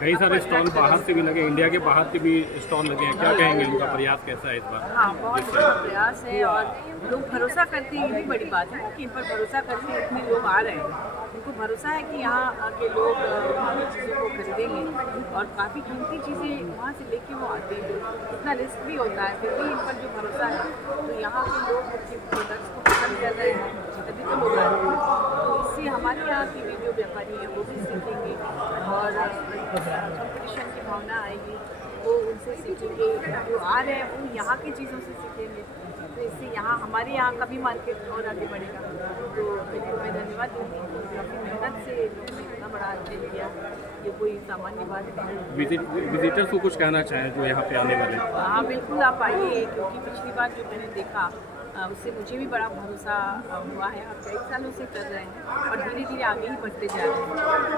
कई सारे स्टॉल बाहर से भी लगे, इंडिया के बाहर के भी स्टॉल लगे हैं, क्या कहेंगे उनका प्रयास कैसा है इस बार? हाँ, बहुत बड़ा प्रयास है और लोग भरोसा करते हैं, ये भी बड़ी बात है कि इन पर भरोसा करके इतने लोग आ रहे हैं। उनको भरोसा है कि यहाँ के लोग वहाँ की चीज़ों को खरीदेंगे और काफ़ी कीमती चीज़ें वहाँ से लेके वो आते हैं। इतना रिस्क भी होता है, फिर भी इन पर जो भरोसा है तो यहाँ के लोग उनके प्रोडक्ट्स को पसंद कर रहे हैं, तभी तो लोग आ रहे हैं। तो इससे हमारे यहाँ की भी जो व्यापारी हैं वो भी सीखेंगे और कंपटीशन की भावना आएगी, वो उनसे सीखेंगे। जो आ रहे हैं वो यहाँ की चीज़ों से सीखेंगे, तो इससे यहाँ हमारे यहाँ का भी मार्केट और आगे बढ़ेगा। तो बिल्कुल मैं धन्यवाद दूँगी, काफ़ी मेहनत से लोगों ने इतना बड़ा अध्ययन किया, ये कोई सामान्य बात नहीं। विजिटर्स को कुछ कहना चाहें जो यहाँ पे आने वाले? हाँ बिल्कुल, आप आइए, क्योंकि पिछली बार जो मैंने देखा उससे मुझे भी बड़ा भरोसा हुआ है। आप कई सालों से कर रहे हैं और धीरे धीरे आगे ही बढ़ते जा रहे हैं।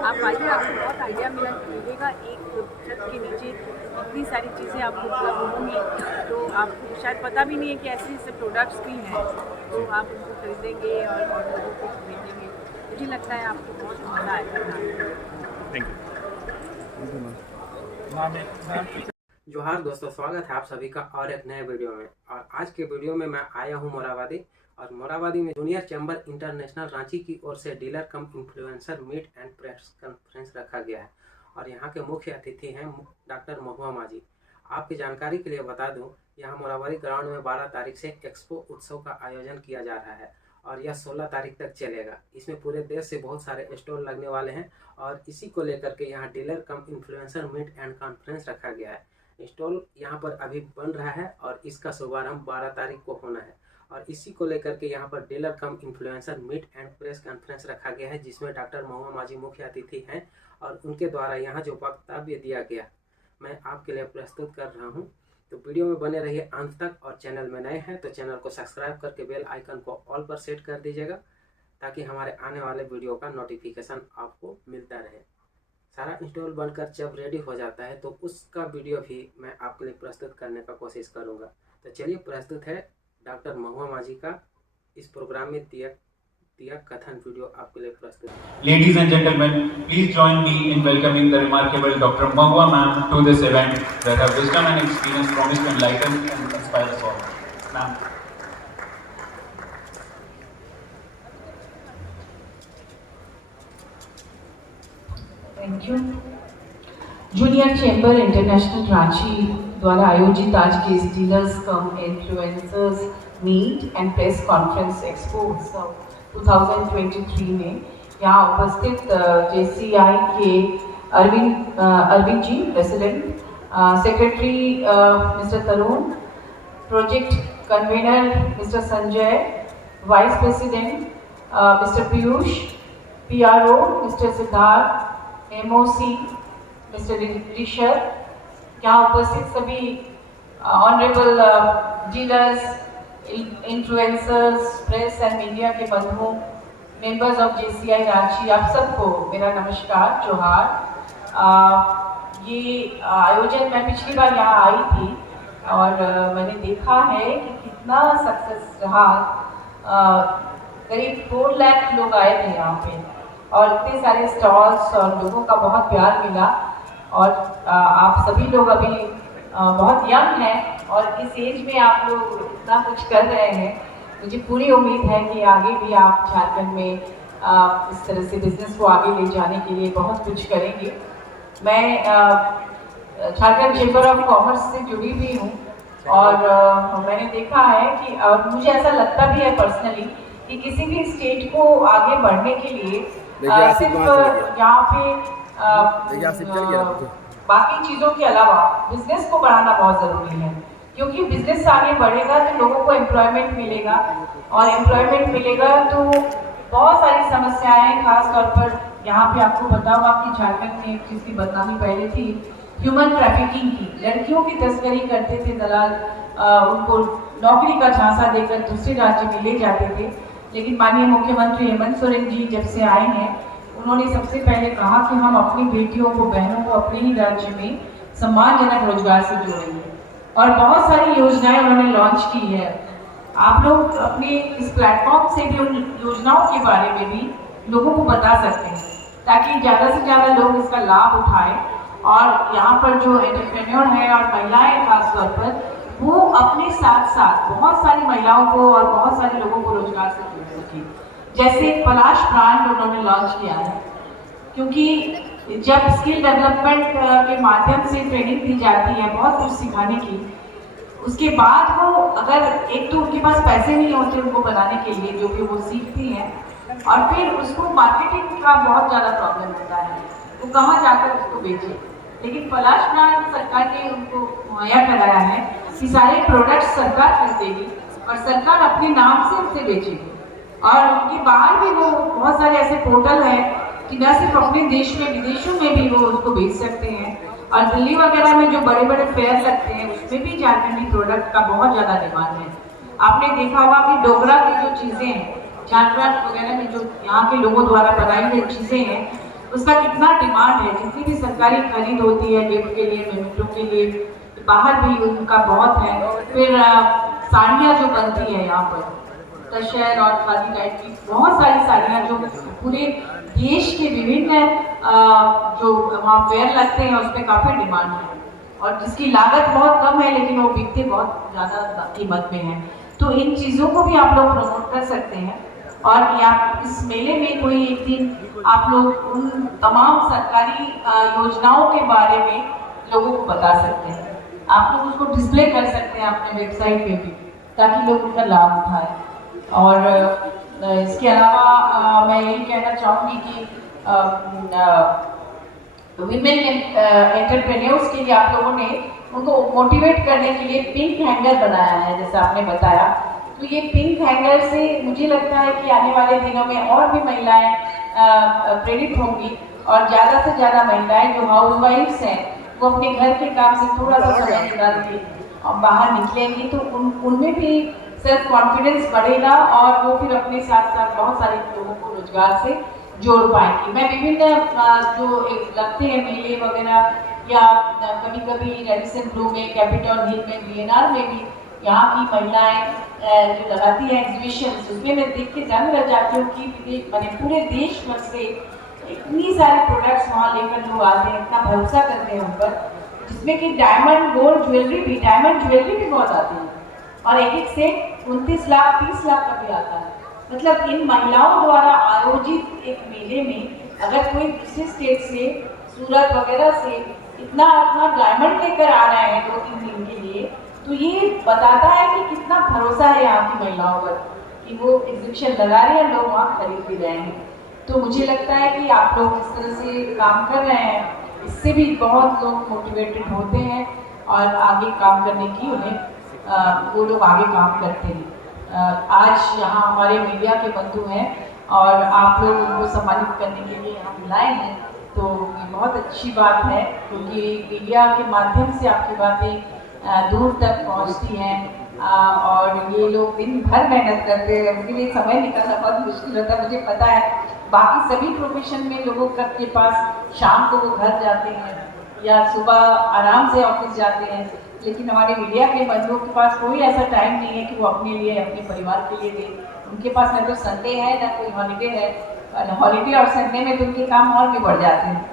आप आइए, आपको बहुत आइडिया मिलेगा। एक छत के नीचे इतनी सारी चीज़ें आपको उपलब्ध होंगी, तो आपको शायद पता भी नहीं है कि ऐसे ऐसे प्रोडक्ट्स भी हैं, तो आप उनको खरीदेंगे और लोगों को भेजेंगे। मुझे लगता है आपको बहुत मज़ा आएगा। Thank you. जोहार दोस्तों, स्वागत है आप सभी का और एक नए वीडियो में। और आज के वीडियो में मैं आया हूं मोराबादी, और मोराबादी में जूनियर चैम्बर इंटरनेशनल रांची की ओर से dealer cum influencer meet and press conference रखा गया है। और यहां के मुख्य अतिथि हैं डॉक्टर महुआ माझी। आपकी जानकारी के लिए बता दूं, यहाँ मोराबादी ग्राउंड में 12 तारीख से एक्सपो उत्सव का आयोजन किया जा रहा है और यह 16 तारीख तक चलेगा। इसमें पूरे देश से बहुत सारे स्टॉल लगने वाले हैं और इसी को लेकर के यहाँ dealer cum influencer meet and conference रखा गया है। स्टॉल यहाँ पर अभी बन रहा है और इसका शुभारंभ 12 तारीख को होना है। और इसी को लेकर के यहाँ पर dealer cum influencer meet and press conference रखा गया है, जिसमें डॉक्टर महुआ माझी मुख्य अतिथि हैं और उनके द्वारा यहाँ जो वक्तव्य दिया गया मैं आपके लिए प्रस्तुत कर रहा हूँ। तो वीडियो में बने रहिए अंत तक, और चैनल में नए हैं तो चैनल को सब्सक्राइब करके बेल आइकन को ऑल पर सेट कर दीजिएगा, ताकि हमारे आने वाले वीडियो का नोटिफिकेशन आपको मिलता रहे। सारा इंस्टॉल बनकर जब रेडी हो जाता है तो उसका वीडियो भी मैं आपके लिए प्रस्तुत करने का कोशिश करूंगा। तो चलिए, प्रस्तुत है डॉक्टर महुआ माझी का इस प्रोग्राम में दिया कथन वीडियो आपके लिए प्रस्तुत। Ladies and gentlemen, please join me in welcoming the remarkable Dr. Mahua ma'am to this event, where her wisdom and experience promise to enlighten and inspire us all. Ma'am. Thank you. Junior chamber international Ranchi द्वारा आयोजित आज के इस dealers cum influencers meet and press conference expo उत्सव 2023 में यहाँ उपस्थित JCI के Arvind ji president, secretary mister Tarun, project convener mister Sanjay, vice president mister Piyush, PRO mister Siddharth, MOC mister Rishabh, यहाँ उपस्थित सभी honourable dealers, influencers, press and media के बंधुओं, मेंबर्स ऑफ JCI रांची, आप सबको मेरा नमस्कार, जोहार। ये आयोजन मैं पिछली बार यहाँ आई थी और मैंने देखा है कि कितना सक्सेस रहा। करीब 4 लाख लोग आए थे यहाँ पे और इतने सारे स्टॉल्स और लोगों का बहुत प्यार मिला। और आप सभी लोग अभी बहुत यंग हैं और इस एज में आप लोग इतना कुछ कर रहे हैं। मुझे पूरी उम्मीद है कि आगे भी आप झारखंड में इस तरह से बिजनेस को आगे ले जाने के लिए बहुत कुछ करेंगे। मैं झारखंड चैम्बर ऑफ कॉमर्स से जुड़ी भी हूँ और मैंने देखा है कि और मुझे ऐसा लगता भी है पर्सनली कि किसी भी स्टेट को आगे बढ़ने के लिए सिर्फ यहाँ पे बाकी चीज़ों के अलावा बिजनेस को बढ़ाना बहुत ज़रूरी है, क्योंकि बिजनेस आगे बढ़ेगा तो लोगों को एम्प्लॉयमेंट मिलेगा और एम्प्लॉयमेंट मिलेगा तो बहुत सारी समस्याएं, खास तौर पर यहाँ पे आपको पता होगा कि झारखंड में एक चीज़ की बदनामी पहले थी, ह्यूमन ट्रैफिकिंग की। लड़कियों की तस्करी करते थे दलाल, उनको नौकरी का झांसा देकर दूसरे राज्य में ले जाते थे। लेकिन माननीय मुख्यमंत्री हेमंत सोरेन जी जब से आए हैं, उन्होंने सबसे पहले कहा कि हम अपनी बेटियों को, बहनों को अपने ही राज्य में सम्मानजनक रोजगार से जोड़ेंगे और बहुत सारी योजनाएं उन्होंने लॉन्च की है। आप लोग अपने इस प्लेटफॉर्म से भी उन योजनाओं के बारे में भी लोगों को बता सकते हैं, ताकि ज़्यादा से ज़्यादा लोग इसका लाभ उठाएं और यहाँ पर जो एंटरप्रेन्योर है और महिलाएं खासतौर पर, वो अपने साथ साथ बहुत सारी महिलाओं को और बहुत सारे लोगों को रोजगार से जोड़ सके। जैसे पलाश ब्रांड उन्होंने लॉन्च किया है, क्योंकि जब स्किल डेवलपमेंट के माध्यम से ट्रेनिंग दी जाती है बहुत कुछ सिखाने की, उसके बाद वो अगर एक तो उनके पास पैसे नहीं होते उनको बनाने के लिए जो भी वो सीखती हैं, और फिर उसको मार्केटिंग का बहुत ज़्यादा प्रॉब्लम होता है, वो कहाँ जाकर उसको बेचे। लेकिन पलाश ब्रांड सरकार ने उनको मुहैया कराया है कि सारे प्रोडक्ट्स सरकार खरीदेगी और सरकार अपने नाम से उसे बेचेगी। और उनके बाहर भी वो बहुत सारे ऐसे पोर्टल हैं कि न सिर्फ अपने देश में, विदेशों में भी वो उसको बेच सकते हैं। और दिल्ली वगैरह में जो बड़े बड़े फेयर लगते हैं उसमें भी झारखंडी प्रोडक्ट का बहुत ज़्यादा डिमांड है। आपने देखा होगा कि डोगरा की जो चीज़ें हैं, झारखंड वगैरह में जो यहाँ के लोगों द्वारा बनाई हुई चीज़ें हैं, उसका कितना डिमांड है। जितनी भी सरकारी खरीद होती है गिफ्ट के लिए, मेमेंटो के लिए, बाहर भी उनका बहुत है। फिर साड़ियाँ जो बनती है यहाँ पर, तशर और खादी टाइप की बहुत सारी साड़ियाँ जो पूरे देश के विभिन्न जो वहाँ फेयर लगते हैं उसमें काफ़ी डिमांड है, और जिसकी लागत बहुत कम है लेकिन वो बिकते बहुत ज़्यादा कीमत में है। तो इन चीज़ों को भी आप लोग प्रमोट कर सकते हैं। और या इस मेले में कोई एक दिन आप लोग उन तमाम सरकारी योजनाओं के बारे में लोगों को बता सकते हैं। आप लोग उसको डिस्प्ले कर सकते हैं अपने वेबसाइट पे भी, ताकि लोग उनका लाभ उठाएं। और इसके अलावा मैं यही कहना चाहूँगी कि विमेन एंटरप्रेन्योर्स के लिए आप लोगों ने उनको मोटिवेट करने के लिए पिंक हैंगर बनाया है, जैसा आपने बताया। तो ये पिंक हैंगर से मुझे लगता है कि आने वाले दिनों में और भी महिलाएं प्रेरित होंगी, और ज़्यादा से ज़्यादा महिलाएं जो हाउसवाइफ्स हैं वो अपने घर के काम से थोड़ा सा समय निकाल के और बाहर निकलेंगी, तो उनमें भी सेल्फ कॉन्फिडेंस बढ़ेगा और वो फिर अपने साथ साथ बहुत सारे लोगों को रोजगार से जोड़ पाएंगी। मैं विभिन्न जो लगते हैं मेले वगैरह, या कभी कभी रेडिसन ब्लू में, कैपिटल हिल में, VNR में भी यहाँ की महिलाएं जो लगाती है एग्जीबिशन, उसमें मैं देख के जान रह जाती हूँ कि मैंने पूरे देश भर से इतनी सारे प्रोडक्ट्स वहाँ लेकर लोग आते हैं, इतना भरोसा करते हैं उन पर, जिसमें कि डायमंड गोल्ड ज्वेलरी भी, डायमंड ज्वेलरी भी बहुत आती है, और एक एक सेट 29 लाख 30 लाख का भी आता है। मतलब इन महिलाओं द्वारा आयोजित एक मेले में अगर कोई दूसरे स्टेट से, सूरत वगैरह से इतना डायमंड लेकर आ रहे हैं 2-3 दिन के लिए, तो ये बताता है कि कितना भरोसा है यहाँ की महिलाओं पर कि वो एग्जीबिशन लगा रहे हैं, लोग वहाँ खरीद भी रहे हैं। तो मुझे लगता है कि आप लोग जिस तरह से काम कर रहे हैं, इससे भी बहुत लोग मोटिवेटेड होते हैं और आगे काम करने की उन्हें वो लोग आगे काम करते हैं। आज यहाँ हमारे मीडिया के बंधु हैं और आप लोग उनको सम्मानित करने के लिए यहाँ बुलाए हैं, तो ये बहुत अच्छी बात है, क्योंकि मीडिया के माध्यम से आपकी बातें दूर तक पहुँचती हैं और ये लोग दिन भर मेहनत करते हैं। उनके लिए समय निकालना बहुत मुश्किल होता है, मुझे पता है। बाकी सभी प्रोफेशन में लोगों के पास शाम को वो घर जाते हैं या सुबह आराम से ऑफिस जाते हैं, लेकिन हमारे मीडिया के बंधुओं के पास कोई ऐसा टाइम नहीं है कि वो अपने लिए, अपने परिवार के लिए दें। उनके पास न तो संडे है न कोई हॉलीडे है, हॉलीडे और संडे में तो उनके काम और भी बढ़ जाते हैं।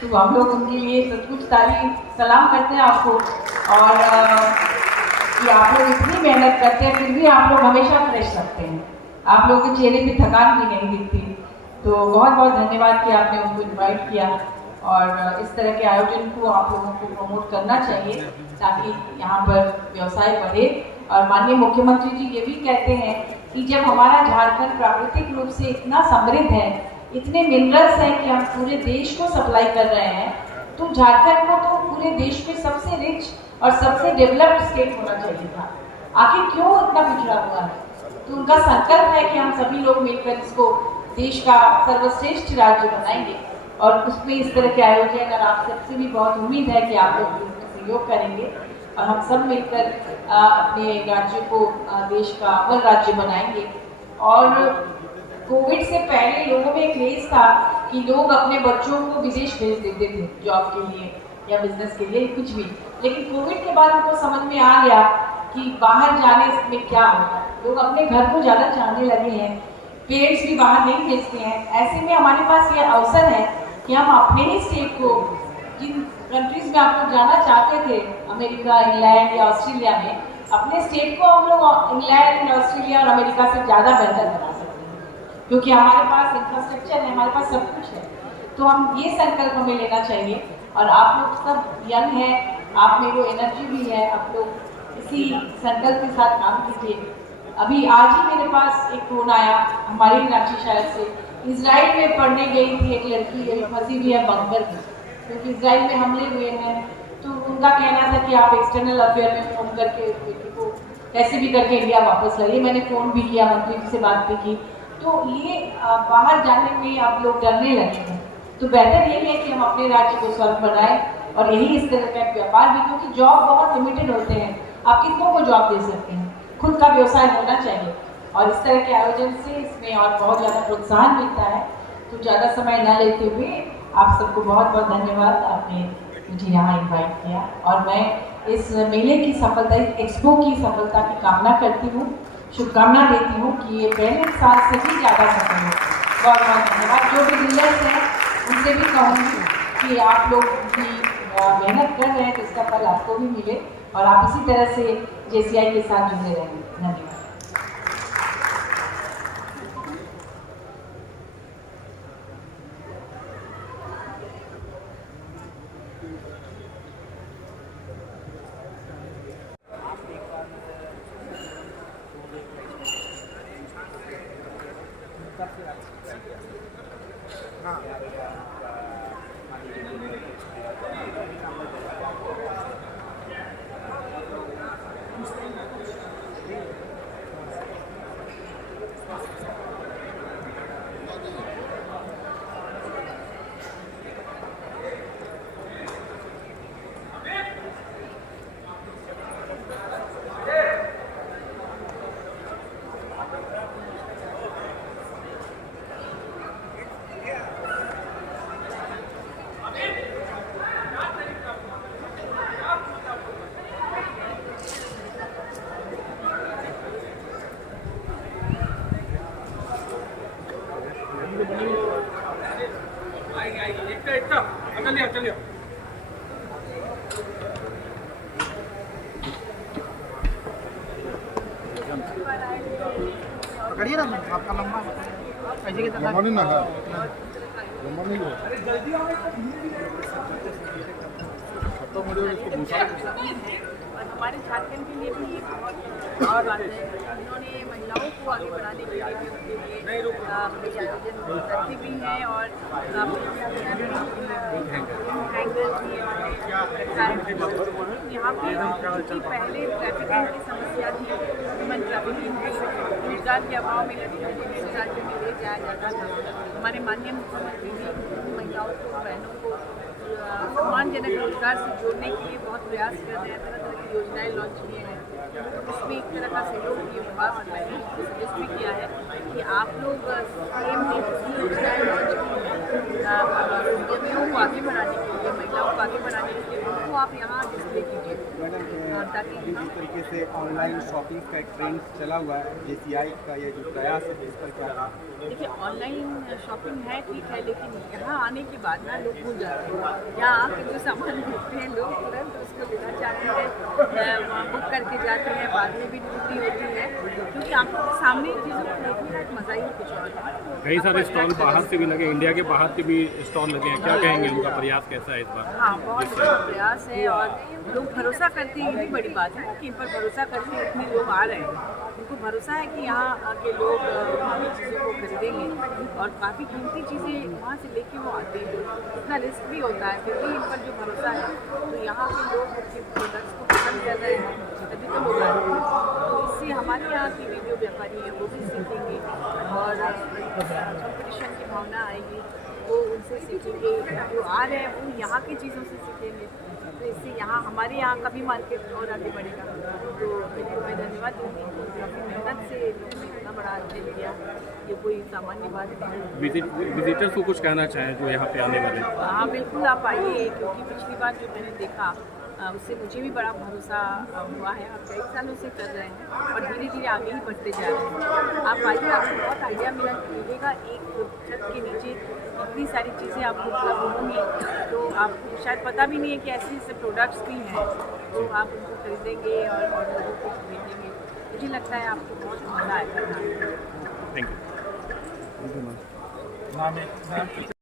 तो हम लोग उनके लिए सचमुच तारीफ सलाम करते हैं आपको, और कि आप लोग इतनी मेहनत करते हैं फिर भी आप लोग हमेशा फ्रेश रखते हैं, आप लोगों के चेहरे पे थकान भी नहीं दिखती। तो बहुत बहुत धन्यवाद कि आपने उनको इन्वाइट किया, और इस तरह के आयोजन को आप लोगों को प्रमोट करना चाहिए ताकि यहाँ पर व्यवसाय बढ़े। और माननीय मुख्यमंत्री जी ये भी कहते हैं कि जब हमारा झारखंड प्राकृतिक रूप से इतना समृद्ध है, इतने मिनरल्स हैं कि हम पूरे देश को सप्लाई कर रहे हैं, तो झारखंड को तो पूरे देश में सबसे रिच और सबसे डेवलप्ड स्टेट होना चाहिए था। आखिर क्यों इतना पिछड़ा हुआ है? तो उनका संकल्प है कि हम सभी लोग मिलकर इसको देश का सर्वश्रेष्ठ राज्य बनाएंगे, और उसमें इस तरह के आयोजन, और आप सबसे भी बहुत उम्मीद है कि आप लोग इसमें सहयोग करेंगे और हम सब मिलकर अपने राज्य को देश का अव्वल राज्य बनाएंगे। और कोविड से पहले लोगों में क्रेज था कि लोग अपने बच्चों को विदेश भेज देते थे जॉब के लिए या बिजनेस के लिए, कुछ भी, लेकिन कोविड के बाद उनको समझ में आ गया कि बाहर जाने में क्या होता है। लोग अपने घर को ज़्यादा चाहने लगे हैं, पेरेंट्स भी बाहर नहीं भेजते हैं। ऐसे में हमारे पास ये अवसर है कि हम अपने ही स्टेट को, जिन कंट्रीज में आप लोग जाना चाहते थे, अमेरिका, इंग्लैंड या ऑस्ट्रेलिया में, अपने स्टेट को हम लोग इंग्लैंड, ऑस्ट्रेलिया और अमेरिका से ज़्यादा बेहतर बना सकते हैं, क्योंकि हमारे पास इंफ्रास्ट्रक्चर है, हमारे पास सब कुछ है। तो हम ये संकल्प हमें लेना चाहिए। और आप लोग सब यंग हैं, आप में वो एनर्जी भी है, आप लोग इसी संकल्प के साथ काम कीजिए। अभी आज ही मेरे पास एक फोन आया हमारे रांची शहर से, इजराइल में पढ़ने गई थी एक लड़की, अभी फंसी हुई है बंकर में, क्योंकि इजराइल में हमले हुए हैं। तो उनका कहना था कि आप एक्सटर्नल अफेयर में फोन करके बेटी को कैसे भी करके इंडिया वापस लाइए। मैंने फ़ोन भी किया, मंत्री जी से बात भी की। तो ये बाहर जाने में आप लोग डरने लगे हैं, तो बेहतर यही है कि हम अपने राज्य को स्वस्थ बनाएं और यही इस तरह का व्यापार भी, क्योंकि जॉब बहुत लिमिटेड होते हैं, आप कितनों को जॉब दे सकते हैं, खुद का व्यवसाय होना चाहिए। और इस तरह के आयोजन से इसमें और बहुत ज़्यादा प्रोत्साहन मिलता है। तो ज़्यादा समय न लेते हुए आप सबको बहुत बहुत धन्यवाद, आपने मुझे यहाँ इन्वाइट किया। और मैं इस मेले की सफलता, इस एक्सपो की सफलता की कामना करती हूँ, शुभकामना देती हूँ कि ये पहले साल से भी ज़्यादा सफल हो। बहुत बहुत धन्यवाद। जो भी डीलर्स हैं उनसे भी कहूँगी कि आप लोग भी मेहनत कर रहे हैं तो इसका फल आपको भी मिले और आप इसी तरह से JCI के साथ जुड़े रहेंगे। धन्यवाद। चलिए पकड़िए ना, आपका लंबा ऐसे की तरह लंबा है, लंबा नहीं हो खत्म हो जाए इसको भूसा। और हमारे झारखंड के लिए भी ये बहुत और बात है, इन्होंने महिलाओं को आगे बढ़ाने के लिए भी उनके लिए आयोजन करते भी हैं और हैंगर भी यहाँ पे क्योंकि पहले ट्रैफिकिंग की समस्या थी, ह्यूमन ट्रैफिकिंग रोजगार के अभाव में लड़कियों को रोजगार के लिए ले जाया जाता था। हमारे माननीय मुख्यमंत्री जी महिलाओं को, बहनों को सम्मानजनक रोजगार से जोड़ने के लिए बहुत प्रयास कर रहे हैं, तरह तरह की योजनाएं लॉन्च किए हैं। तो उसमें एक तरह का सहयोग भी होगा और मैंने सजेस्ट भी किया है कि आप लोग एम ने योजनाएं लॉन्च की हैं उद्यमियों को आगे बढ़ाने के लिए, महिलाओं को आगे बढ़ाने के लिए, उनको आप यहाँ डिस्प्ले कीजिए ताकि जिस तरीके से ऑनलाइन शॉपिंग का एक ट्रेंड चला हुआ है, JCI का ये जो प्रयास है इस पर क्या? देखिए, ऑनलाइन शॉपिंग है ठीक है, लेकिन यहाँ आने के बाद ना लोग भूल जाते हैं। यहाँ आके जो सामान देखते हैं लोग तुरंत उसको लेना चाहते हैं, वहाँ बुक करके जाते हैं, बाद में भी डिलीवरी होती है, क्योंकि आंखों के सामने चीज़ों को देखने का एक मज़ा ही कुछ और है। कई सारे स्टॉल बाहर से भी लगे, इंडिया के बाहर के भी स्टॉल लगे हैं, क्या कहेंगे उनका प्रयास कैसा है इस बार? हाँ, बहुत बड़ा प्रयास है और लोग भरोसा करते हैं, ये भी बड़ी बात है कि इन पर भरोसा करके इतने लोग आ रहे हैं। उनको भरोसा है कि यहाँ के लोग हमारी चीज़ों को खरीदेंगे और काफ़ी कीमती चीज़ें वहाँ से लेके वो आते हैं। इतना रिस्क भी होता है, फिर भी इन पर जो भरोसा है तो यहाँ के लोग उनके प्रोडक्ट्स को पसंद कर रहे हैं, तभी तो लोग आ रहे हैं। तो इससे हमारे यहाँ के भी जो व्यापारी हैं वो भी सीखेंगे और कंपटीशन की भावना आएगी, वो उनसे सीखेंगे, जो आ रहे हैं वो यहाँ की चीज़ों से सीखेंगे। तो इससे यहाँ हमारे यहाँ का भी मार्केट और आगे बढ़ेगा। तो इनको मैं धन्यवाद दूँगी, काफ़ी मेहनत से लोगों ने इतना बड़ा अध्ययन किया, ये कोई सामान्य बात नहीं है। विजिटर्स को कुछ कहना चाहें जो यहाँ पे आने वाले? हाँ बिल्कुल, आप आइए, क्योंकि पिछली बार जो मैंने देखा उससे मुझे भी बड़ा भरोसा हुआ है। आप कई सालों से कर रहे हैं और धीरे धीरे आगे ही बढ़ते जा रहे हैं। आप आइए, आपको बहुत आइडिया मिलेगा। एक छत के नीचे इतनी सारी चीज़ें आपको उपलब्ध होंगी, तो आपको शायद पता भी नहीं है कि ऐसे ऐसे प्रोडक्ट्स भी हैं, तो आप उनको खरीदेंगे और लोगों को भेजेंगे। मुझे लगता है आपको बहुत मज़ा आएगा। Thank you. नाम है